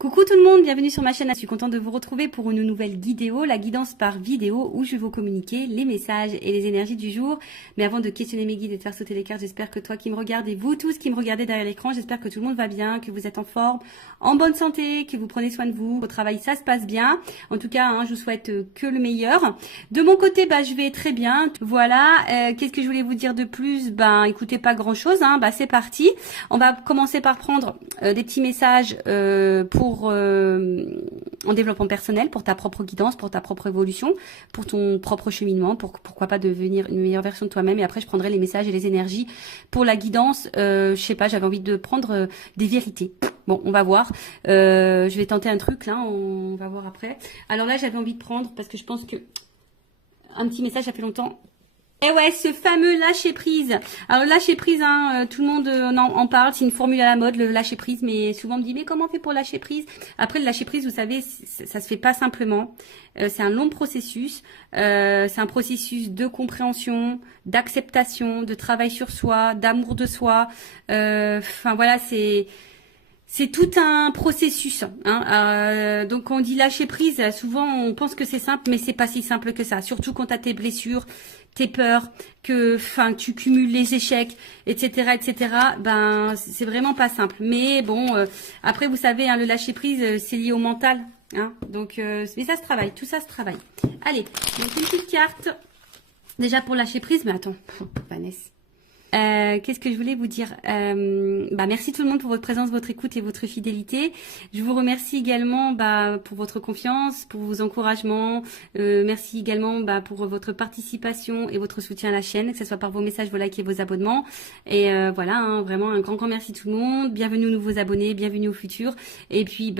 Coucou tout le monde, bienvenue sur ma chaîne. Je suis contente de vous retrouver pour une nouvelle guidéo, la guidance par vidéo où je vais vous communiquer les messages et les énergies du jour. Mais avant de questionner mes guides et de faire sauter les cartes, j'espère que toi qui me regardes et vous tous qui me regardez derrière l'écran, j'espère que tout le monde va bien, que vous êtes en forme, en bonne santé, que vous prenez soin de vous. Au travail, ça se passe bien. En tout cas, je vous souhaite que le meilleur. De mon côté, je vais très bien. Voilà. Qu'est-ce que je voulais vous dire de plus? Écoutez, pas grand-chose. C'est parti. On va commencer par prendre des petits messages en développement personnel, pour ta propre guidance, pour ta propre évolution, pour ton propre cheminement, pourquoi pas devenir une meilleure version de toi-même. Et après, je prendrai les messages et les énergies pour la guidance. Je sais pas, j'avais envie de prendre des vérités. Bon, on va voir. Je vais tenter un truc là, on va voir après. Alors là, j'avais envie de prendre, parce que je pense que un petit message, ça fait longtemps. Et ouais, ce fameux lâcher prise. Alors le lâcher prise, tout le monde en parle, c'est une formule à la mode, le lâcher prise, mais souvent on me dit mais comment on fait pour lâcher prise? Après le lâcher prise, vous savez, ça se fait pas simplement. C'est un long processus. C'est un processus de compréhension, d'acceptation, de travail sur soi, d'amour de soi. Voilà, c'est tout un processus. Donc quand on dit lâcher prise, souvent on pense que c'est simple, mais c'est pas si simple que ça. Surtout quand tu as tes blessures, tes peurs, que tu cumules les échecs, etc., etc. C'est vraiment pas simple. Mais bon, après vous savez, le lâcher prise, c'est lié au mental. Donc, mais ça se travaille, tout ça se travaille. Allez, donc une petite carte. Déjà pour lâcher prise, mais attends, Vanessa. Qu'est-ce que je voulais vous dire? Merci tout le monde pour votre présence, votre écoute et votre fidélité. Je vous remercie également pour votre confiance, pour vos encouragements. Merci également pour votre participation et votre soutien à la chaîne, que ce soit par vos messages, vos likes et vos abonnements. Et voilà, vraiment un grand merci tout le monde. Bienvenue aux nouveaux abonnés, bienvenue aux futurs. Et puis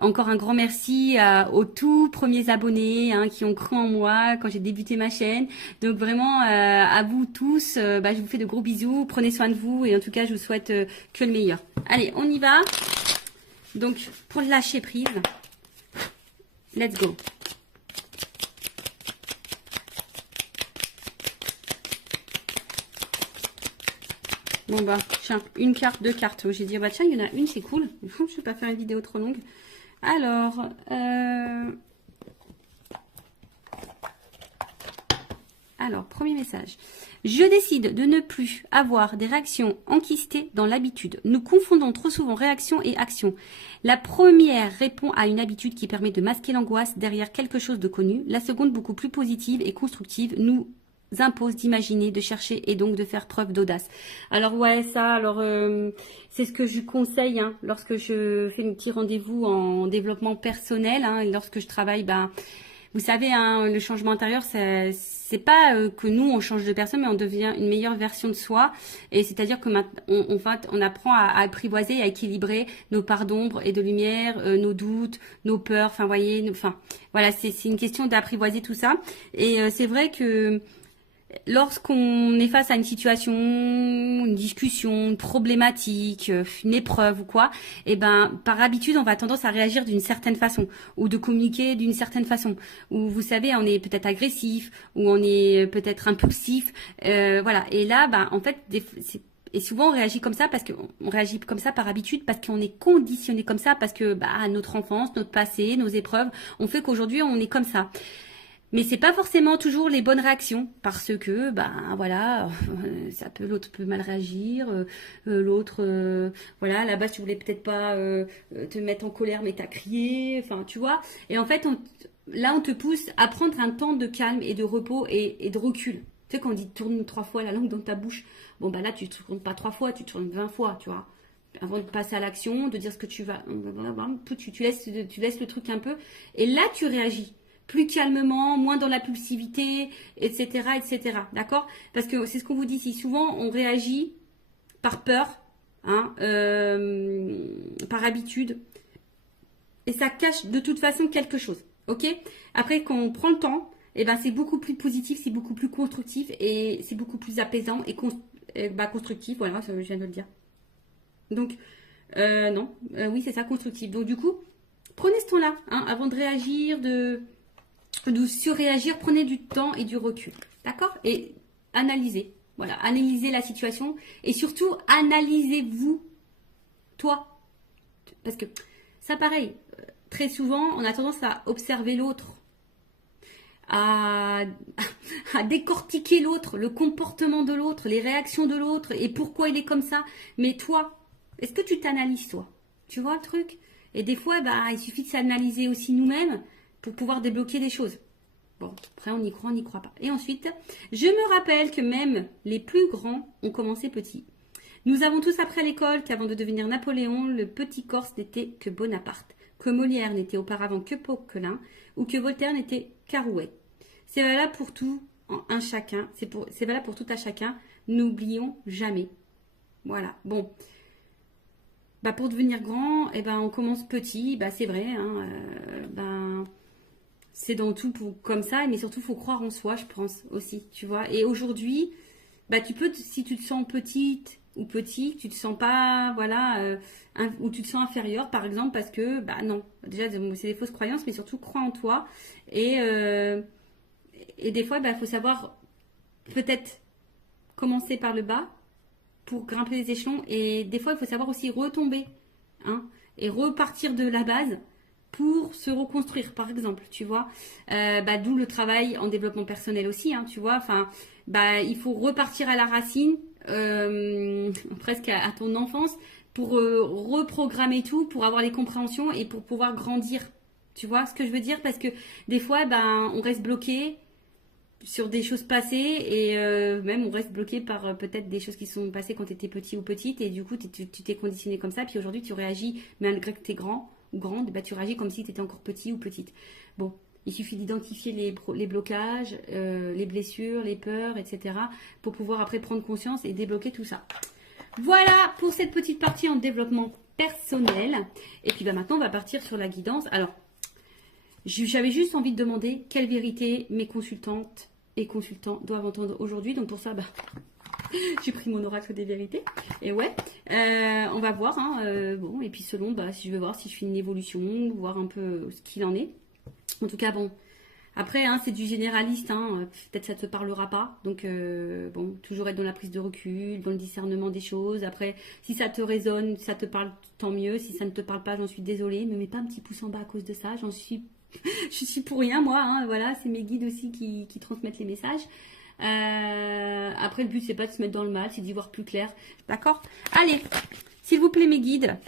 encore un grand merci aux tout premiers abonnés qui ont cru en moi quand j'ai débuté ma chaîne. Donc vraiment à vous tous, je vous fais de gros bisous, prenez soin de vous et en tout cas je vous souhaite que le meilleur. Allez, on y va. Donc pour lâcher prise, let's go. Bon tiens, une carte, deux cartes. J'ai dit tiens, il y en a une, c'est cool. Je vais pas faire une vidéo trop longue. Alors, premier message. Je décide de ne plus avoir des réactions enquistées dans l'habitude. Nous confondons trop souvent réaction et action. La première répond à une habitude qui permet de masquer l'angoisse derrière quelque chose de connu. La seconde, beaucoup plus positive et constructive, nous impose d'imaginer, de chercher et donc de faire preuve d'audace. Alors ouais, c'est ce que je conseille lorsque je fais un petit rendez-vous en développement personnel, et lorsque je travaille, vous savez, le changement intérieur, c'est pas que nous on change de personne, mais on devient une meilleure version de soi. Et c'est-à-dire que on apprend à apprivoiser, à équilibrer nos parts d'ombre et de lumière, nos doutes, nos peurs. Voilà, c'est une question d'apprivoiser tout ça. Et c'est vrai que lorsqu'on est face à une situation, une discussion, une problématique, une épreuve ou quoi, par habitude, on va tendance à réagir d'une certaine façon ou de communiquer d'une certaine façon. Ou vous savez, on est peut-être agressif ou on est peut-être impulsif. Voilà. Et là, en fait, et souvent on réagit comme ça parce qu'on réagit comme ça par habitude, parce qu'on est conditionné comme ça, parce que notre enfance, notre passé, nos épreuves ont fait qu'aujourd'hui on est comme ça. Mais c'est pas forcément toujours les bonnes réactions parce que l'autre peut mal réagir, l'autre à la base tu voulais peut-être pas te mettre en colère mais t'as crié, tu vois. Et en fait on te pousse à prendre un temps de calme et de repos et de recul. Tu sais quand on dit tourne 3 fois la langue dans ta bouche, là tu tournes pas 3 fois, tu tournes 20 fois, tu vois. Avant de passer à l'action, de dire ce que tu vas, tu laisses le truc un peu et là tu réagis. Plus calmement, moins dans la pulsivité, etc., etc. D'accord? Parce que c'est ce qu'on vous dit ici. Souvent, on réagit par peur, par habitude, et ça cache de toute façon quelque chose. Ok? Après, quand on prend le temps, c'est beaucoup plus positif, c'est beaucoup plus constructif et c'est beaucoup plus apaisant et constructif. Voilà, je viens de le dire. Donc, oui, c'est ça, constructif. Donc, du coup, prenez ce temps-là, avant de réagir, de surréagir, prenez du temps et du recul, d'accord? Et analysez, analysez la situation et surtout analysez-vous, toi, parce que Ça, pareil, très souvent, on a tendance à observer l'autre, à, à décortiquer l'autre, le comportement de l'autre, les réactions de l'autre et pourquoi il est comme ça. Mais toi, est-ce que tu t'analyses, toi? Tu vois le truc? Et des fois, bah, il suffit de s'analyser aussi nous-mêmes pour pouvoir débloquer des choses. Bon, après, on y croit, on n'y croit pas. Et ensuite, je me rappelle que même les plus grands ont commencé petits. Nous avons tous appris à l'école qu'avant de devenir Napoléon, le petit Corse n'était que Bonaparte, que Molière n'était auparavant que Poquelin, ou que Voltaire n'était qu'Arouet. C'est valable pour tout un chacun, c'est valable pour tout à chacun, n'oublions jamais. Voilà, bon. Bah pour devenir grand, eh ben on commence petit, bah c'est vrai, hein, c'est dans tout comme ça, mais surtout il faut croire en soi, je pense aussi, tu vois. Et aujourd'hui, bah tu peux, si tu te sens petite ou petit, tu te sens pas, voilà, ou tu te sens inférieur, par exemple, parce que, bah non, déjà c'est des fausses croyances, mais surtout crois en toi. Et des fois, bah faut savoir peut-être commencer par le bas pour grimper les échelons. Et des fois, il faut savoir aussi retomber, hein, et repartir de la base pour se reconstruire, par exemple, tu vois. D'où le travail en développement personnel aussi, hein, tu vois. Enfin, il faut repartir à la racine, presque à ton enfance, pour reprogrammer tout, pour avoir les compréhensions et pour pouvoir grandir. Tu vois ce que je veux dire? Parce que des fois, on reste bloqué sur des choses passées et même on reste bloqué par peut-être des choses qui sont passées quand tu étais petit ou petite et du coup tu t'es conditionné comme ça, puis aujourd'hui tu réagis malgré que tu es grand ou grande, tu réagis comme si tu étais encore petit ou petite. Bon, il suffit d'identifier les blocages, les blessures, les peurs, etc. pour pouvoir après prendre conscience et débloquer tout ça. Voilà pour cette petite partie en développement personnel. Et puis maintenant on va partir sur la guidance. Alors, j'avais juste envie de demander quelle vérité mes consultantes et consultants doivent entendre aujourd'hui. Donc pour ça, j'ai pris mon oracle des vérités. Et ouais, on va voir. Hein, bon, et puis selon, si je veux voir si je fais une évolution, voir un peu ce qu'il en est. En tout cas, bon. Après, hein, c'est du généraliste. Hein, peut-être ça ne te parlera pas. Donc, bon, toujours être dans la prise de recul, dans le discernement des choses. Après, si ça te résonne, si ça te parle, tant mieux. Si ça ne te parle pas, j'en suis désolée. Ne me mets pas un petit pouce en bas à cause de ça. J'en suis... je suis pour rien, moi. Hein, voilà, c'est mes guides aussi qui transmettent les messages. Après, le but, c'est pas de se mettre dans le mal, c'est d'y voir plus clair. D'accord? Allez, s'il vous plaît, mes guides.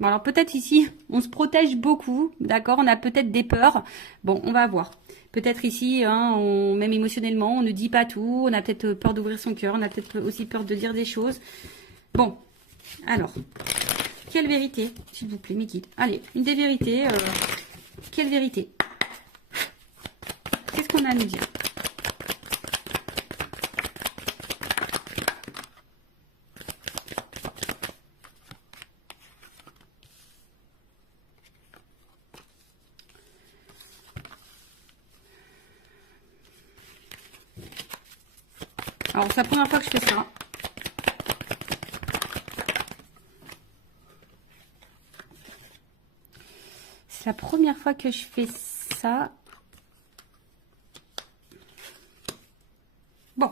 Bon, alors peut-être ici, on se protège beaucoup, d'accord? On a peut-être des peurs. Bon, on va voir. Peut-être ici, hein, même émotionnellement, on ne dit pas tout. On a peut-être peur d'ouvrir son cœur. On a peut-être aussi peur de dire des choses. Bon, alors, quelle vérité, s'il vous plaît, mes guides? Allez, une des vérités. Quelle vérité? Qu'est-ce qu'on a à nous dire? Alors, c'est la première fois que je fais ça. C'est la première fois que je fais ça. Bon.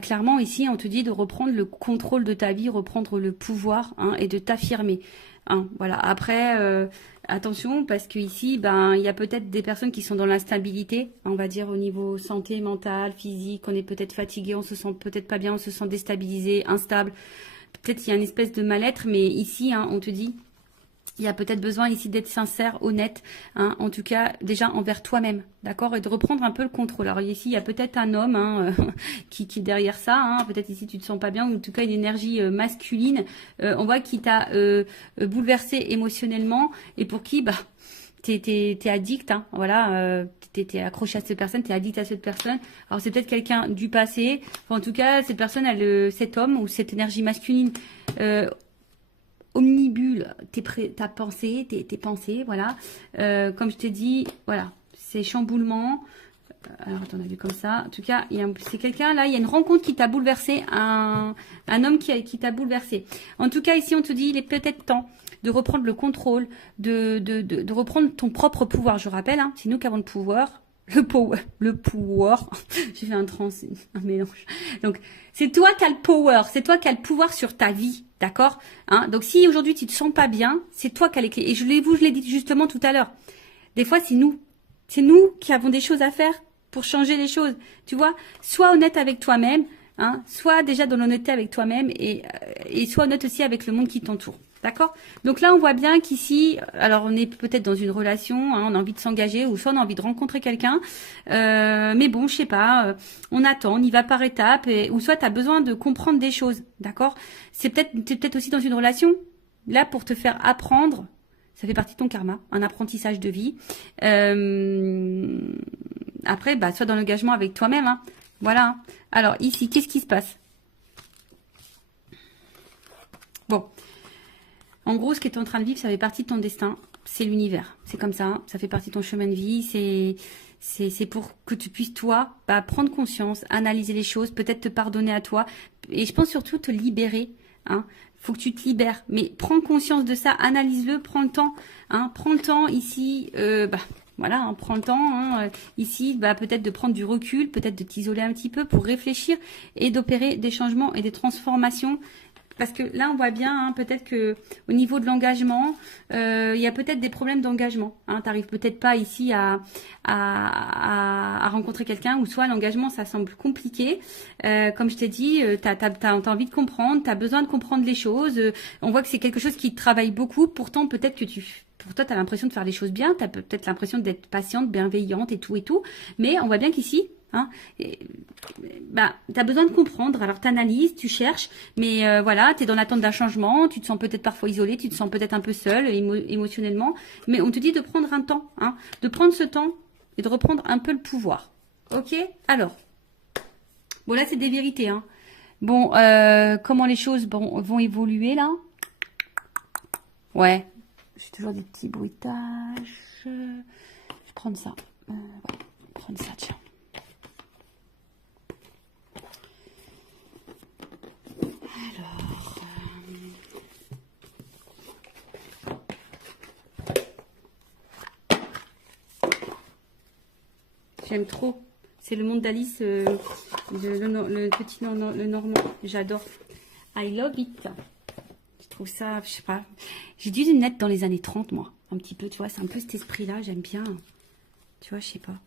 Clairement, ici, on te dit de reprendre le contrôle de ta vie, reprendre le pouvoir, hein, et de t'affirmer. Hein, voilà. Après, attention, parce que ici, il y a peut-être des personnes qui sont dans l'instabilité, on va dire au niveau santé, mentale, physique. On est peut-être fatigué, on se sent peut-être pas bien, on se sent déstabilisé, instable. Peut-être qu'il y a une espèce de mal-être, mais ici, hein, on te dit... Il y a peut-être besoin ici d'être sincère, honnête, hein, en tout cas déjà envers toi-même, d'accord, et de reprendre un peu le contrôle. Alors ici, il y a peut-être un homme, hein, qui est derrière ça, hein, peut-être ici tu te sens pas bien, ou en tout cas une énergie masculine, on voit qui t'a bouleversé émotionnellement, et pour qui, t'es addict, hein, voilà, t'es accroché à cette personne, t'es addict à cette personne. Alors c'est peut-être quelqu'un du passé, enfin, en tout cas cette personne, cet homme ou cette énergie masculine, omnibule ta pensée, tes pensées, voilà. Comme je t'ai dit, voilà, c'est chamboulement. Alors, attends, on a vu comme ça. En tout cas, c'est quelqu'un, là, il y a une rencontre qui t'a bouleversé, un homme qui t'a bouleversé. En tout cas, ici, on te dit, il est peut-être temps de reprendre le contrôle, de reprendre ton propre pouvoir. Je rappelle, hein, c'est nous qui avons le pouvoir. le power, j'ai fait un mélange. Donc, c'est toi qui as le power, c'est toi qui as le pouvoir sur ta vie, d'accord, hein? Donc, si aujourd'hui tu te sens pas bien, c'est toi qui as les clés. Et je l'ai dit justement tout à l'heure. Des fois, c'est nous qui avons des choses à faire pour changer les choses. Tu vois, sois honnête avec toi-même, hein, sois déjà dans l'honnêteté avec toi-même et sois honnête aussi avec le monde qui t'entoure. D'accord? Donc là, on voit bien qu'ici, alors on est peut-être dans une relation, hein, on a envie de s'engager ou soit on a envie de rencontrer quelqu'un. Mais bon, je sais pas, on attend, on y va par étapes ou soit tu as besoin de comprendre des choses. D'accord? T'es peut-être aussi dans une relation là pour te faire apprendre. Ça fait partie de ton karma, un apprentissage de vie. Après, bah, sois dans l'engagement avec toi-même. Hein. Voilà. Alors ici, qu'est-ce qui se passe? Bon. En gros, ce que tu es en train de vivre, ça fait partie de ton destin. C'est l'univers. C'est comme ça. Ça fait partie de ton chemin de vie. C'est pour que tu puisses, toi, bah, prendre conscience, analyser les choses, peut-être te pardonner à toi. Et je pense surtout te libérer. Hein. Faut que tu te libères. Mais prends conscience de ça. Analyse-le. Prends le temps. Hein. Prends le temps ici. Voilà, hein, prends le temps. Hein, ici, bah, peut-être de prendre du recul, peut-être de t'isoler un petit peu pour réfléchir et d'opérer des changements et des transformations. Parce que là, on voit bien, hein, peut-être que au niveau de l'engagement, il y a peut-être des problèmes d'engagement. Hein, tu n'arrives peut-être pas ici à rencontrer quelqu'un, ou soit l'engagement, ça semble compliqué. Comme je t'ai dit, tu as envie de comprendre, tu as besoin de comprendre les choses. On voit que c'est quelque chose qui te travaille beaucoup. Pourtant, peut-être que pour toi, tu as l'impression de faire les choses bien. Tu as peut-être l'impression d'être patiente, bienveillante et tout et tout. Mais on voit bien qu'ici, hein, bah, tu as besoin de comprendre, alors tu analyses, tu cherches, mais voilà, tu es dans l'attente d'un changement, tu te sens peut-être parfois isolé, tu te sens peut-être un peu seul émotionnellement, mais on te dit de prendre un temps, hein, de prendre ce temps et de reprendre un peu le pouvoir. Ok? Alors, bon là c'est des vérités, hein. Bon, comment les choses vont évoluer là? Ouais, j'ai toujours des petits bruitages. Je vais prendre ça. Ouais, prendre ça, tiens. J'aime trop. C'est le monde d'Alice, le petit le normand. J'adore. I love it. Je trouve ça, je sais pas. J'ai dû naître dans les années 30, moi. Un petit peu, tu vois. C'est un peu cet esprit-là. J'aime bien. Tu vois, je sais pas.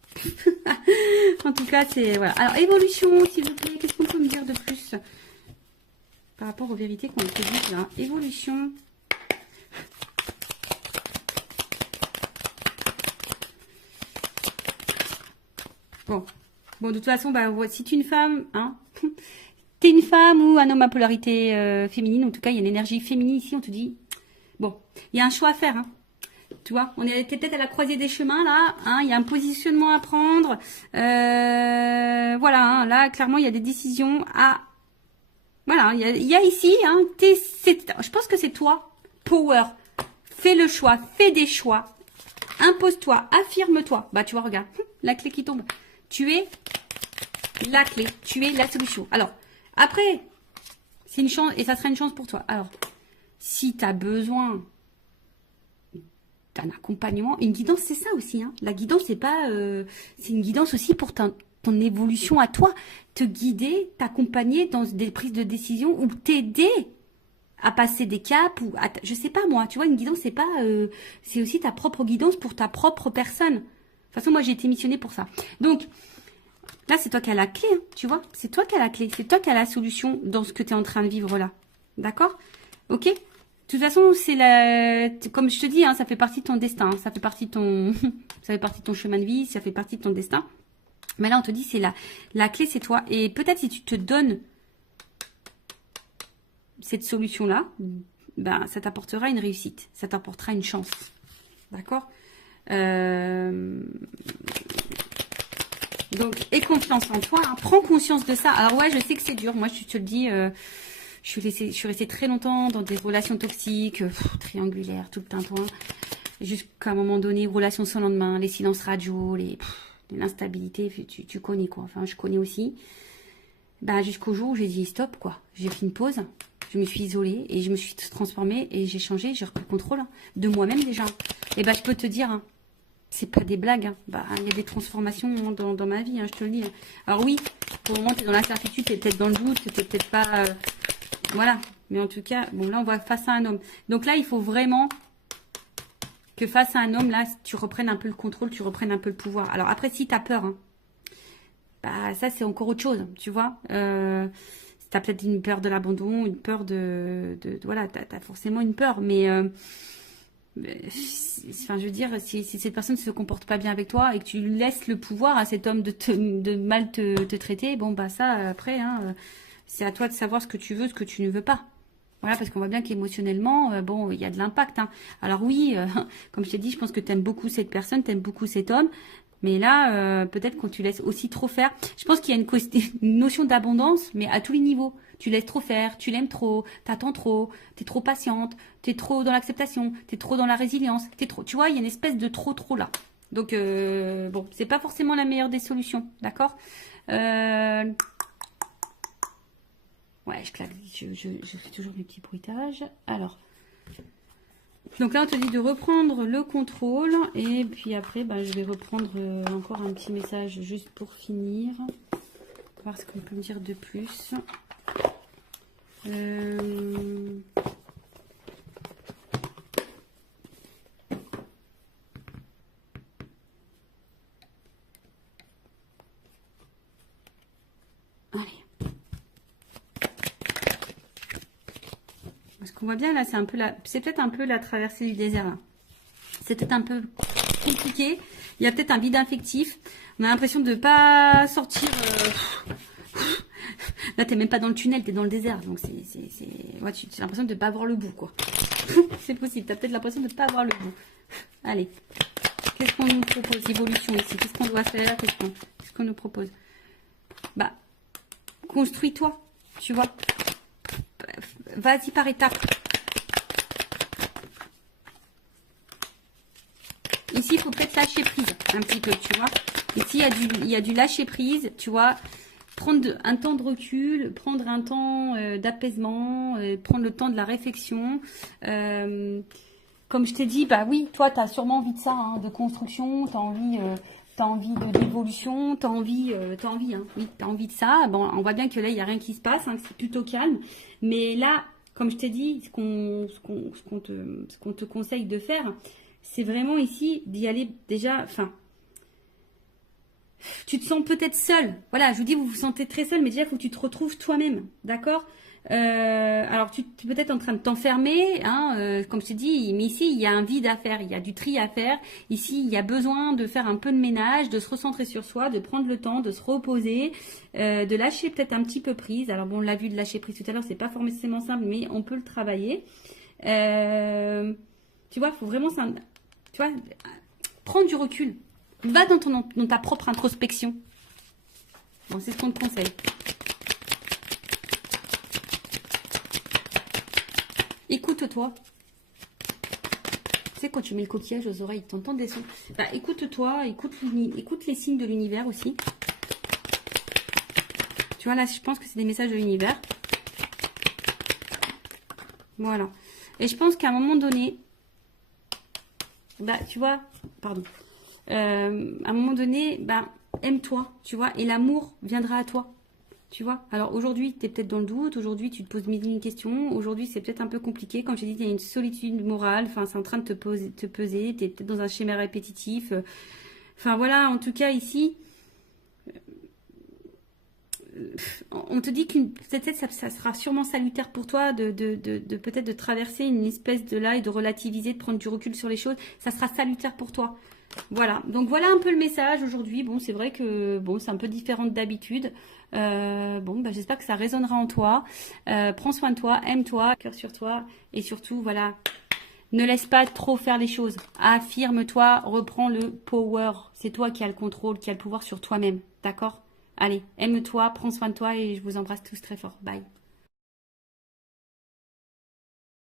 En tout cas, c'est... Voilà. Alors, évolution, s'il vous plaît. Qu'est-ce qu'on peut me dire de plus par rapport aux vérités qu'on te dit là? Évolution. Bon, de toute façon, bah, si tu es une femme, hein, t'es une femme ou un homme à polarité féminine, en tout cas, il y a une énergie féminine ici, on te dit, bon, il y a un choix à faire, hein. Tu vois, on est peut-être à la croisée des chemins, là, hein, il y a un positionnement à prendre, voilà, hein, là, clairement, il y a des décisions à, voilà, il y a ici, hein, je pense que c'est toi, power, fais le choix, fais des choix, impose-toi, affirme-toi, bah, tu vois, regarde, la clé qui tombe. Tu es la clé, tu es la solution. Alors, après, c'est une chance, et ça sera une chance pour toi. Alors, si tu as besoin d'un accompagnement, une guidance, c'est ça aussi. Hein. La guidance, c'est pas, c'est une guidance aussi pour ton évolution à toi. Te guider, t'accompagner dans des prises de décision ou t'aider à passer des caps ou je sais pas moi. Tu vois, une guidance, c'est pas, c'est aussi ta propre guidance pour ta propre personne. De toute façon, moi, j'ai été missionnée pour ça. Donc, là, c'est toi qui as la clé, hein, tu vois. C'est toi qui as la clé. C'est toi qui as la solution dans ce que tu es en train de vivre là. D'accord? Ok? De toute façon, c'est comme je te dis, hein, ça fait partie de ton destin. Hein, ça fait partie de ton chemin de vie. Ça fait partie de ton destin. Mais là, on te dit, c'est la clé, c'est toi. Et peut-être si tu te donnes cette solution-là, ben, ça t'apportera une réussite. Ça t'apportera une chance. D'accord? Donc, aie confiance en toi, hein. Prends conscience de ça. Alors ouais, je sais que c'est dur. Moi, je te le dis, je suis restée très longtemps dans des relations toxiques, triangulaires, tout le tintouin, jusqu'à un moment donné, relations sans lendemain, les silences radio, l'instabilité, tu connais quoi. Enfin, je connais aussi. Ben, jusqu'au jour où j'ai dit stop, quoi. J'ai fait une pause. Je me suis isolée et je me suis transformée et j'ai changé, j'ai repris le contrôle, hein, de moi-même déjà. Et ben, je peux te dire, hein, c'est pas des blagues. Hein. Bah, il y a des transformations dans ma vie, hein, je te le dis. Alors oui, pour le moment, tu es dans l'incertitude, tu es peut-être dans le doute, tu n'es peut-être pas... voilà. Mais en tout cas, bon, là, on va face à un homme. Donc là, il faut vraiment que face à un homme, là, tu reprennes un peu le contrôle, tu reprennes un peu le pouvoir. Alors après, si tu as peur, hein, bah ça, c'est encore autre chose, tu vois. Tu as peut-être une peur de l'abandon, une peur voilà, tu as forcément une peur, mais... enfin, je veux dire, si cette personne ne se comporte pas bien avec toi et que tu laisses le pouvoir à cet homme de mal te traiter, bon, bah ça, après, hein, c'est à toi de savoir ce que tu veux, ce que tu ne veux pas. Voilà, parce qu'on voit bien qu'émotionnellement, bon, il y a de l'impact. Hein. Alors oui, comme je t'ai dit, je pense que tu aimes beaucoup cette personne, tu aimes beaucoup cet homme. Mais là, peut-être quand tu laisses aussi trop faire. Je pense qu'il y a une notion d'abondance, mais à tous les niveaux. Tu laisses trop faire, tu l'aimes trop, t'attends trop, t'es trop patiente, t'es trop dans l'acceptation, t'es trop dans la résilience, t'es trop. Tu vois, il y a une espèce de trop là. Donc, bon, c'est pas forcément la meilleure des solutions, d'accord Ouais, je claque, je fais toujours mes petits bruitages. Alors, donc là, on te dit de reprendre le contrôle. Et puis après, bah, je vais reprendre encore un petit message juste pour finir. Voir ce qu'on peut me dire de plus. Allez. Parce qu'on voit bien là, c'est un peu c'est peut-être un peu la traversée du désert. Là. C'est peut-être un peu compliqué. Il y a peut-être un vide affectif. On a l'impression de ne pas sortir. Là, t'es même pas dans le tunnel, t'es dans le désert. Donc, ouais, tu as l'impression de ne pas voir le bout, quoi. C'est possible. T'as peut-être l'impression de ne pas voir le bout. Allez. Qu'est-ce qu'on nous propose? Évolution ici. Qu'est-ce qu'on doit faire? Qu'est-ce qu'on nous propose? Bah, construis-toi. Tu vois. Vas-y par étapes. Ici, il faut peut-être lâcher prise un petit peu, tu vois. Ici, il y a du lâcher prise, tu vois. Prendre un temps de recul, prendre un temps d'apaisement, prendre le temps de la réflexion. Comme je t'ai dit, bah oui, toi, tu as sûrement envie de ça, hein, de construction, tu as envie d'évolution, tu as envie, hein, oui, tu as envie de ça. Bon, on voit bien que là, il n'y a rien qui se passe, hein, c'est plutôt calme. Mais là, comme je t'ai dit, ce qu'on te conseille de faire, c'est vraiment ici d'y aller déjà, enfin, tu te sens peut-être seul. Voilà, je vous dis, vous vous sentez très seul, mais déjà, il faut que tu te retrouves toi-même, d'accord alors, tu es peut-être en train de t'enfermer, hein, comme je t'ai dit, mais ici, il y a un vide à faire, il y a du tri à faire. Ici, il y a besoin de faire un peu de ménage, de se recentrer sur soi, de prendre le temps, de se reposer, de lâcher peut-être un petit peu prise. Alors, bon, on l'a vu de lâcher prise tout à l'heure, c'est pas forcément simple, mais on peut le travailler. Tu vois, il faut vraiment... Tu vois, prendre du recul. Va dans ta propre introspection. Bon, c'est ce qu'on te conseille. Écoute-toi. Tu sais, quand tu mets le coquillage aux oreilles, tu entends des sons. Bah, écoute-toi, écoute les signes de l'univers aussi. Tu vois, là, je pense que c'est des messages de l'univers. Voilà. Et je pense qu'à un moment donné, bah, tu vois, pardon. À un moment donné, bah, aime-toi, tu vois, et l'amour viendra à toi. Tu vois, alors aujourd'hui, tu es peut-être dans le doute, aujourd'hui, tu te poses mille et une questions, aujourd'hui, c'est peut-être un peu compliqué. Comme j'ai dit, il y a une solitude morale, enfin, c'est en train de te peser, tu es peut-être dans un schéma répétitif. Enfin, voilà, en tout cas, ici, on te dit qu'une peut-être ça sera sûrement salutaire pour toi de peut-être de traverser une espèce de là et de relativiser, de prendre du recul sur les choses. Ça sera salutaire pour toi. Voilà, donc voilà un peu le message aujourd'hui. Bon, c'est vrai que bon, c'est un peu différent d'habitude. Bon, bah, j'espère que ça résonnera en toi. Prends soin de toi, aime-toi, cœur sur toi. Et surtout, voilà, ne laisse pas trop faire les choses. Affirme-toi, reprends le power. C'est toi qui as le contrôle, qui as le pouvoir sur toi-même. D'accord? Allez, aime-toi, prends soin de toi et je vous embrasse tous très fort. Bye.